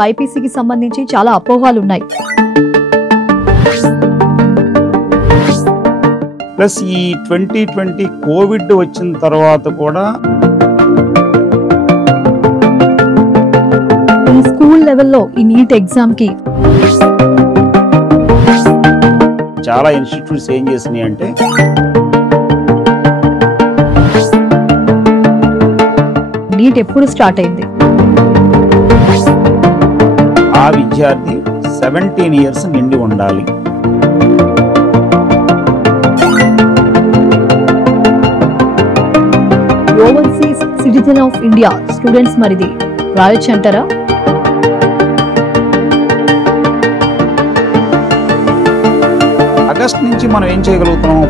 బైపీసీకి సంబంధించి చాలా అపోహలు ఉన్నాయి. ప్లస్ ఈ 2020 కోవిడ్ వచ్చిన తర్వాత కూడా ఈ స్కూల్ లెవెల్లో ఈ నీట్ ఎగ్జామ్ కి చాలా ఇన్స్టిట్యూట్స్ ఏం చేసినాయి అంటే నీట్ ఎప్పుడు స్టార్ట్ అయింది? ఆ విద్యార్థి 17 years నిండి ఉండాలి. Overseas citizen of India students మరిది రాయొచ్చు అంటారా? ఆగస్ట్ నుంచి మనం ఏం చేయగలుగుతున్నాం?